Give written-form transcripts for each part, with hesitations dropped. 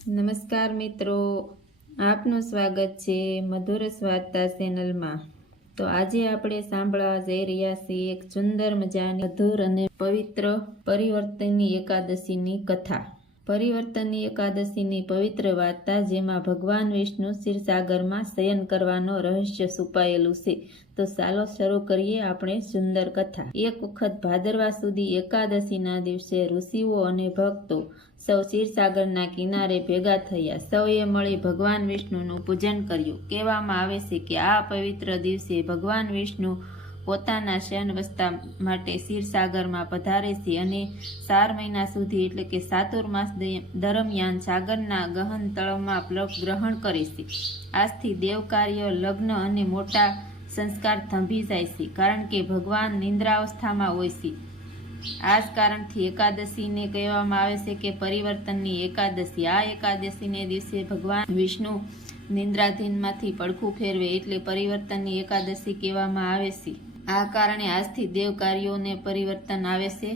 નમસ્કાર મિત્રો, આપનું સ્વાગત છે મધુર વાર્તા ચેનલમાં। તો આજે આપણે સાંભળવા જઈ રહ્યા છીએ એક સુંદર મજાની મધુર અને પવિત્ર પરિવર્તનની એકાદશીની કથા। પરિવર્તનની એકાદશીની પવિત્ર વાર્તા, જેમાં ભગવાન વિષ્ણુ ક્ષીરસાગરમાં શયન કરવાનો રહસ્ય છુપાયેલું છે। તો ચાલો શરૂ કરીએ આપણે સુંદર કથા। એક વખત ભાદરવા સુધી એકાદશીના દિવસે ઋષિઓ અને ભક્તો સૌ ક્ષીરસાગરના કિનારે ભેગા થયા। સૌએ મળી ભગવાન વિષ્ણુનું પૂજન કર્યું। કહેવામાં આવે છે કે આ પવિત્ર દિવસે ભગવાન વિષ્ણુ પોતાના શયનવસ્થા માટે ક્ષીરસાગરમાં પધારે છે અને 4 મહિના સુધી એટલે કે ચાતુર્માસ દરમિયાન સાગરના ગહન તળમાં પ્લવ ગ્રહણ કરે છે। આજથી દેવકાર્ય, લગ્ન અને મોટા સંસ્કાર થંભી જાય છે, કારણ કે ભગવાન નિંદ્રાવસ્થામાં હોય છે। આ જ કારણથી એકાદશીને કહેવામાં આવે છે કે પરિવર્તનની એકાદશી। આ એકાદશીને દિવસે ભગવાન વિષ્ણુ નિંદ્રાધીનમાંથી પડખું ફેરવે એટલે પરિવર્તનની એકાદશી કહેવામાં આવે છે। આ કારણે આજથી દેવ કાર્યોને પરિવર્તન આવે છે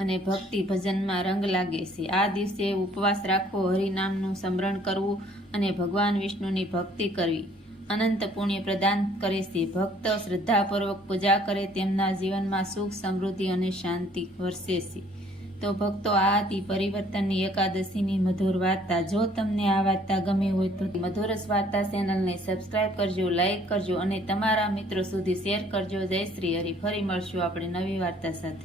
અને ભક્તિ ભજનમાં રંગ લાગે છે। આ દિવસે ઉપવાસ રાખવો, હરિનામનું સ્મરણ કરવું અને ભગવાન વિષ્ણુની ભક્તિ કરવી અનંત પુણ્ય પ્રદાન કરે છે। ભક્ત શ્રદ્ધાપૂર્વક પૂજા કરે તેમના જીવનમાં સુખ, સમૃદ્ધિ અને શાંતિ વરસે છે। તો ભક્તો, આ હતી પરિવર્તનની એકાદશીની મધુર વાર્તા। જો તમને આ વાર્તા ગમી હોય તો મધુર વાર્તા ચેનલને સબસ્ક્રાઇબ કરજો, લાઈક કરજો અને તમારા મિત્રો સુધી શેર કરજો। જય શ્રી હરિ। ફરી મળશું આપણે નવી વાર્તા સાથે।